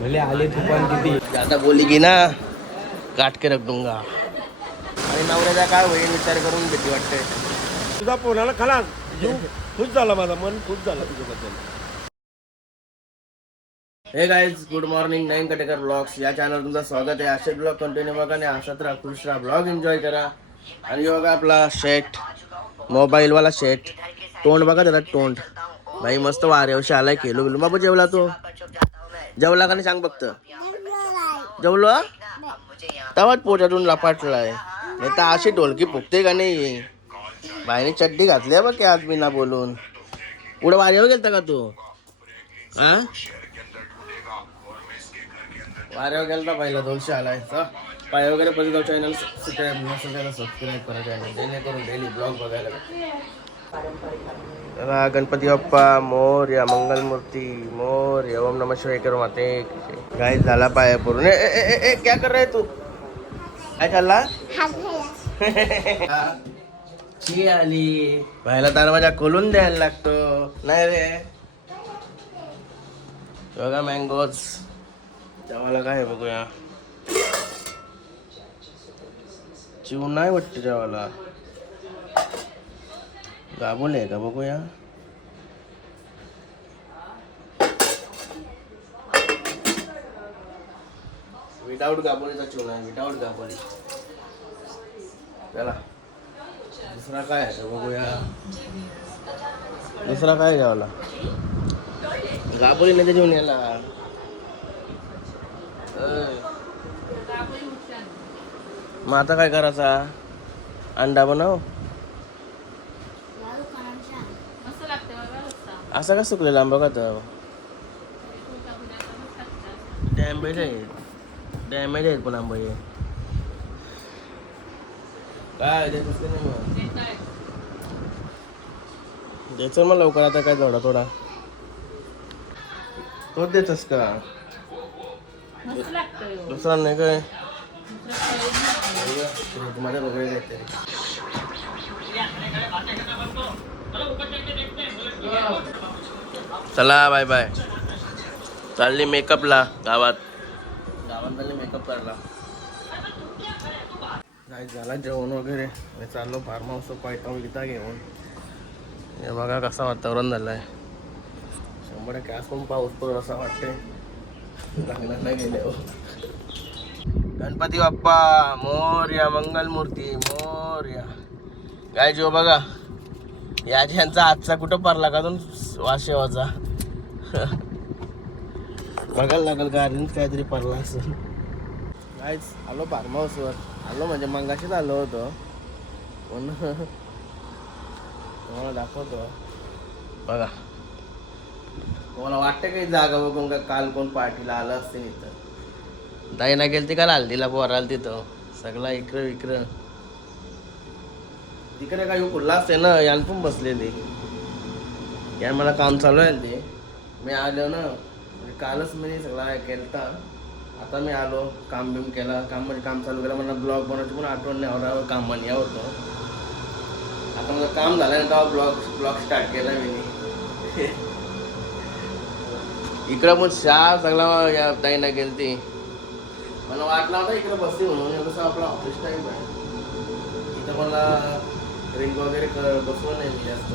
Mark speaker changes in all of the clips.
Speaker 1: भले आले तू पण किती.
Speaker 2: ज्यादा बोली की ना काट के रख दूंगा आणि नवऱ्याचा काय होईल विचार करून भीती वाटते.
Speaker 1: तुझा पोराला खलास. जीव खुश झाला माझा मन खुश झाला तुझ्याबद्दल.
Speaker 2: हे गाईज गुड मॉर्निंग नाईन कटेकर ब्लॉग्स या चॅनल तुमचं स्वागत आहे. असे ब्लॉग कंटिन्यू बघा आणि हसत राहा खुश राहा. ब्लॉग एन्जॉय करा. आणि हे बघा आपला शेट मोबाईलवाला शेट तोंड बघा त्याला तोंड. भाई मस्त वाऱ्यावशी आलाय केलो गेलो बाबा जेवला तो? जेवला का नाही सांग फक्त? जेवलो? तवाच पोटातून लपाटलाय. नाही तर अशी ढोलकी फुकते का नाही? बाईने चड्डी घातली आहे बघ की आज मी ना बोलून. पुढे वाऱ्यावर गेलता का तू? हा वाऱ्यावर गेलता पहिला दोनशे आलाय. पाय वगैरे पलीकडे चॅनल सबस्क्राईब करा चॅनल जेणेकरून डेली ब्लॉग बघायला. गणपती बाप्पा मोर्या मंगलमूर्ती मोर्या ओम नम शिवाय करो माते। गाय झाला पाया पूर्ण. ए, ए, ए, ए, क्या कर रहे तू? काय चालला? ची आली पहिला दरवाजा खोलून द्यायला लागतो. नाही रे. बघा मँगोज जेवायला काय बघूया. चिव नाही वाटतं जेवायला. गाबोले आहे का बघूया विदाऊट गाबोलीचा चिव आहे विदाऊट गाबोली चला दुसरा काय आहे का बघूया दुसरा काय घ्यावला गाबोली नाही घेऊन याला मग आता काय करायचा अंडा बनव
Speaker 3: मस्त लागते बघा रस्सा
Speaker 2: असं का सुकलेला आंबा का तर डॅमेज आहे डॅमेज आहेत पण आंबा हे काय ते नाही
Speaker 3: ते
Speaker 2: द्यायचं मग लवकर आता काय थोडा थोडा तोच देतस का. दुसरा नाही काय. माझ्या वगैरे देते चला बाय बाय चालली मेकअपला गावात. गावात चालली मेकअप करायला. काय झाला जेवण वगैरे. मी चाललो फार्म हाऊस पायटाऊन लिहिता घेऊन. हे बघा कसं वातावरण झालं आहे शंभर आज पण पाऊस पडत असं वाटते लागणार नाही गेले हो. गणपती बाप्पा मोर्या मंगलमूर्ती मोर्या. काय जो बघा. या यांचा आजचा कुठं पडला का दोन वाशेवाचा बघायला लागेल गाडीन काहीतरी पडला असेल. कायच आलो फार्म हाऊसवर. आलो म्हणजे मंगाशीच आलो होतो. पण तुम्हाला दाखवतो. बघा. तुम्हाला वाटतं काही जागा बघून का काल कोण पार्टीला आलं असते इथं? दाईना गेल ती काल हल्दीला पोराला तिथं? सगळा इकडं इकडं तिकडे काय उल्हास आहे ना यान पण बसलेली. या मला काम चालू आहे ना ते. मी आलो ना म्हणजे कालच मी सगळा केलता. आता मी आलो काम बिम केला काम म्हणजे काम चालू केलं. मला ब्लॉग बनवायची पण आठवण नाही आवडा काम या होतो. आता माझं काम झालं ना तेव्हा ब्लॉग ब्लॉग स्टार्ट केला मी. इकडं पण चहा सगळा या ताईना गेली ती मला वाटलं होतं इकडे बसते म्हणून कसं आपला ऑफिस टाईम आहे. इथं मला ड्रिंक वगैरे कर बसवलं नाही मी जास्त.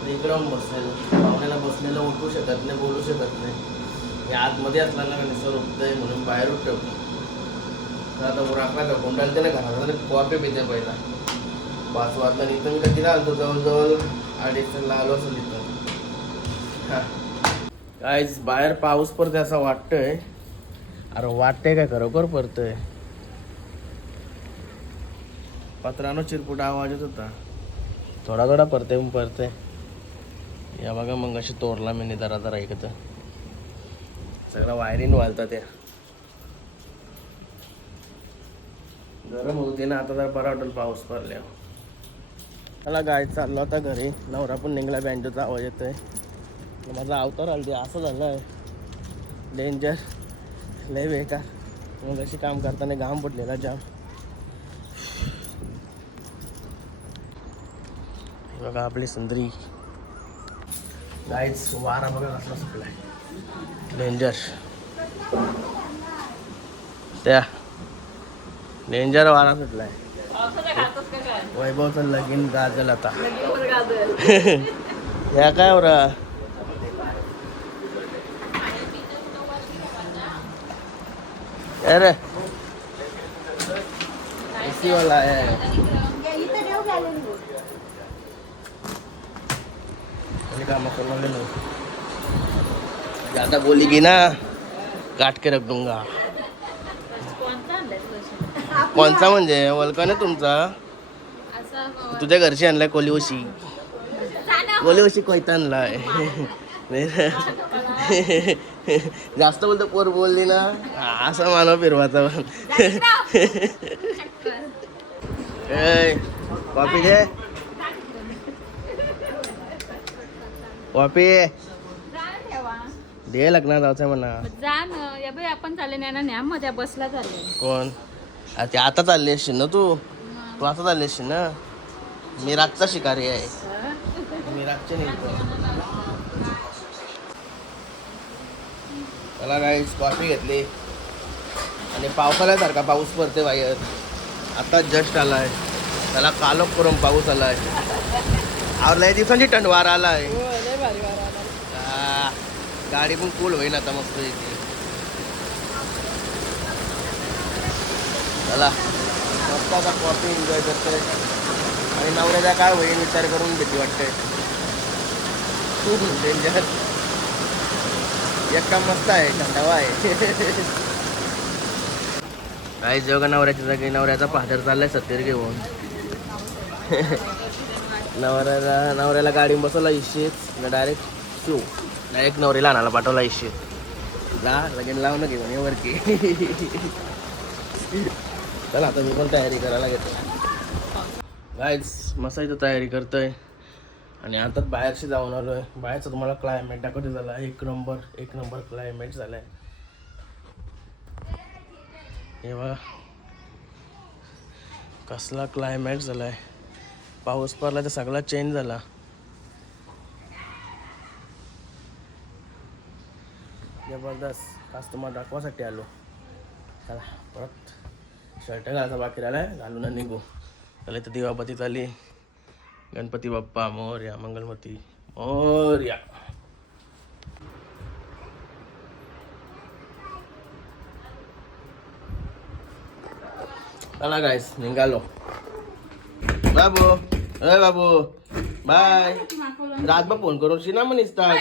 Speaker 2: तर इकडं पण बसलेलं पाहुण्याला बसलेलं उठू शकत नाही बोलू शकत नाही. आतमध्ये असला ना सर उठतंय म्हणून बाहेर ठेवतो. तर आता राखला का कोंडाला ते ना घरात कॉफी पिते पहिला. पाच वाजता इथं मी कधी आलतो? जवळजवळ अडीचला आलो असेल इथं हा. बाहेर पाऊस पडते असं वाटतंय. अरे वाटतंय काय खरोखर पडतंय? पत्रानो चिरपुट आवाज येत होता. थोडा थोडा परते मग परते. या बघा मग अशी तोरला मी जरा जरा ऐकत सगळं वायरिंग वालता त्या गरम होते ना आता जरा बरा वाटेल पाऊस पडल्या मला गाय चाललो आता घरी. नवरा पण निघला बँडचा आवाज येतोय. माझा अवतार आला ते असं झालं आहे डेंजर लय बेकार. मग अशी काम करताना घाम पडलेला जाम. बघा आपली सुंदरी. गाईच वारा बघा कसला सुटलाय डेंजर त्या. डेंजर वारा सुटलाय. वैभवचं लगीन गाजल आता. या काय बरा अरे. एसी वाला आहे. कामं करून. ज्यादा बोली की ना काट के रख दूंगा.
Speaker 3: कोणता
Speaker 2: म्हणजे? वलका ना तुमचा? तुझ्या घरची आणलाय कोलिवशी कोलिवशी कोयता आणलाय. जास्त बोलतो पोर बोलली ना. असं मानव फिरवाचा ए कॉपी घे. कॉपी दे लग्नात जायचं म्हणा.
Speaker 3: जा ना. या बाई आपण चालले नाही ना न्या मग त्या बसला चालले.
Speaker 2: कोण? अरे ते आता चालली असशील ना तू? तू आता चालली असशील ना? मी रातचा शिकारी आहे. मी रातचे निघतो मला काही कॉफी घेतली. आणि पावसाळ्यासारखा पाऊस पडते बाहेर. आता जस्ट आलाय. त्याला कालोख करून पाऊस आलाय. और लय दिवसांची टंडवार आलाय हा, गाडी पण कूल होईल आता मस्त इथे. चला. मस्त आता कॉफी एन्जॉय करतोय. आणि नवऱ्याचा काय होईल विचार करून भीती वाटते. डेंजर एक काम मस्त आहे थंडावा आहे. काही जग नवऱ्याच्या जागी नवऱ्याचा पहाडर चाललाय सत्तेर घेऊन. नवऱ्याला नवऱ्याला गाडी बसवला इशेच डायरेक्ट शो. डायरेक्ट नवरीला आणायला पाठवला इशे जा लगेन लावून घेऊन ये की चला आता मी पण तयारी करायला घेतो. गायच मस्त तयारी करतोय. आणि आता बाहेरशी जाऊन आलो आहे बाहेरचं तुम्हाला क्लायमेट दाखवते झाला एक नंबर एक नंबर क्लायमेट झालाय. हे बघा. कसला क्लायमेट झालाय. पाऊस पडला तर सगळा चेंज झाला. जबरदस्त. आज तुम्हाला दाखवासाठी आलो. चला परत शर्ट घालायचा बाकी राहिलाय घालून निघू. चला इथं दिवाबती झाली गणपती बाप्पा मोर्या मंगलमती मोर्या. चला गायस निघालो. बाबू अय बाबू. बाय. रातभर फोन करून शिना म्हण इस्ताच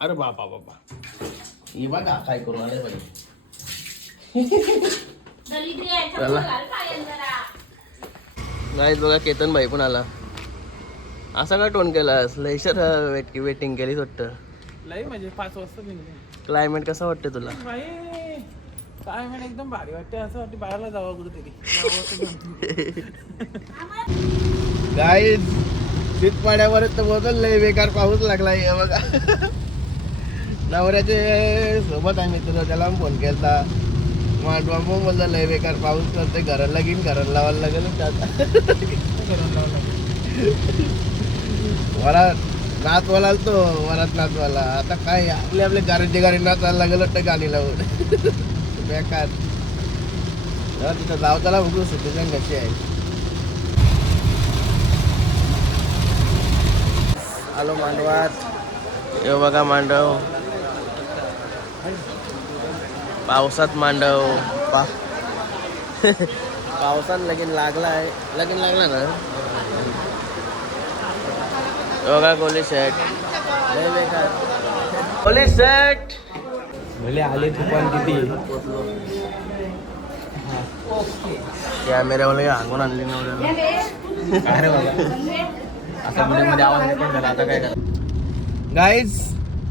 Speaker 2: अरे बापा बाबा. ही बघा काय करून आले बाई. चला. गाईज बघा केतन भाई पण आला. असा का टोन केलास? लयशर वेट वेटिंग केलीच वाटतं.
Speaker 4: लई म्हणजे पाच वाजता निघले
Speaker 2: क्लायमेट कसं वाटतं तुला?
Speaker 4: म्हणे एकदम भारी वाटते असं वाटते बाहेरला जावं कुठेतरी.
Speaker 2: गाईज शीतपाड्यावर तर बदललंय बेकार पाऊस लागलाय बघा. नवऱ्याचे सोबत आहे मित्र त्याला फोन केलता. मांडवा मग बोलला लय बेकार पाऊस करते घराला घेईन घराला लावायला लागेल आता वरात नाचवाला तो वरात नाचवाला आता काय आपले आपले गाडीच्या गाडी नाचायला लागेल तर गाणी लावून. बेकार. तिथं जाऊ त्याला बघू सिच्युएशन कशी आहे? आलो मांडवात. हे बघा मांडव. पावसात मांडव. पा पावसात लगीन लागला आहे लगीन लागला ना? बघा गोली सेट सेट
Speaker 4: भले आले तुफान किती.
Speaker 2: कॅमेऱ्यावाले सांगून आणली नवऱ्याला
Speaker 4: काय रे बाबा. असं मध्ये मध्ये आवाज नाही पण झाला. आता काय करा
Speaker 2: गाईज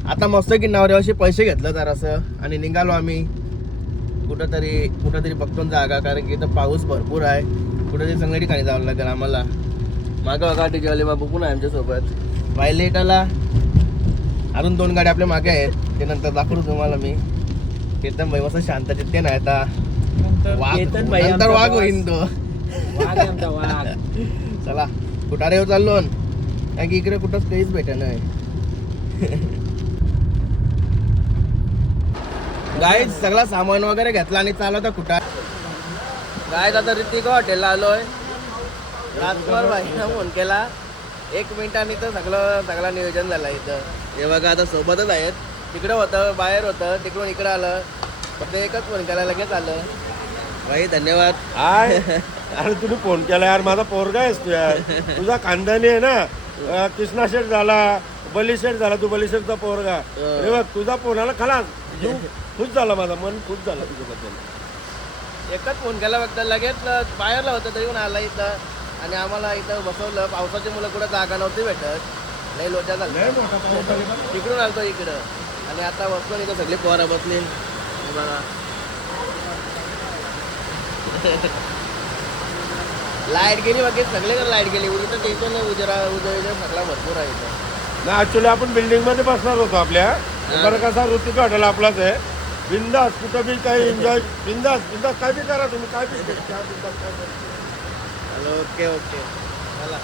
Speaker 2: आता मस्त की नवऱ्यावरशी पैसे घेतलं जरासं आणि निघालो आम्ही. कुठंतरी कुठंतरी बघतो ना जागा कारण की इथं पाऊस भरपूर आहे. कुठंतरी चांगल्या ठिकाणी जावं लागेल आम्हाला. मागं बघा टिकेवाले बाबू पण आहे आमच्यासोबत. वाय लेट आला अजून दोन गाड्या आपल्या मागे आहेत. ते नंतर दाखवतो तुम्हाला मी. केतन भाई मस्त शांत चित्ते नाही आता. वाघ नंतर वाघ होईन तो. चला कुठारे चाललो. काय की इकडे कुठंच काहीच भेटत नाही. गाय सगळा सामान वगैरे घेतला आणि चालवता कुठं? गाय आता ऋतिक हॉटेलला आलोय. राजकुमार भाईनं फोन केला. एक मिनिटाने तर सगळं सगळं नियोजन झालं इथं. हे बघा आता सोबतच आहेत. तिकडं होतं बाहेर होतं तिकडून इकडं आलं. फक्त एकच फोन केला लगेच आलं. भाई धन्यवाद.
Speaker 1: हाय. अरे तुम्ही फोन केला यार. माझा पोरगा आहेस तू यार. तुझा खानदानी आहे ना. अं, कृष्णा शेठ झाला बली शेठ झाला तू बली शेठचा पोरगा अरे बघ तुझा फोन आला खलास. जीव खुश झाला माझा मन खुश झालं तुझ्याबद्दल.
Speaker 2: एकच फोन केला फक्त लगेच बाहेरला होतं तरी पण आला इथं. आणि आम्हाला इथं बसवलं पावसाची मुलं कुठं जागा नव्हती भेटत. लई लोचा झाला. तिकडून आलतो इकडं. आणि आता बसलो इथं सगळी पोरं बसली. बघा. लाइट गेली बाकी सगळे लाइट गेली. उद्या तर टेन्शन नाही उजरा उद्या उद्या सगळा भरपूर आहे इथं.
Speaker 1: ना ऍक्च्युली आपण बिल्डिंगमध्ये बसणार होतो आपल्या. बरं कसा ऋतिक हॉटेल आपलाच आहे. बिंदास कुठं बी काही एन्जॉय बिंदास बिंदास काय बी करा तुम्ही काय बी चहा बिंदास काय बी.
Speaker 2: ओके ओके चला.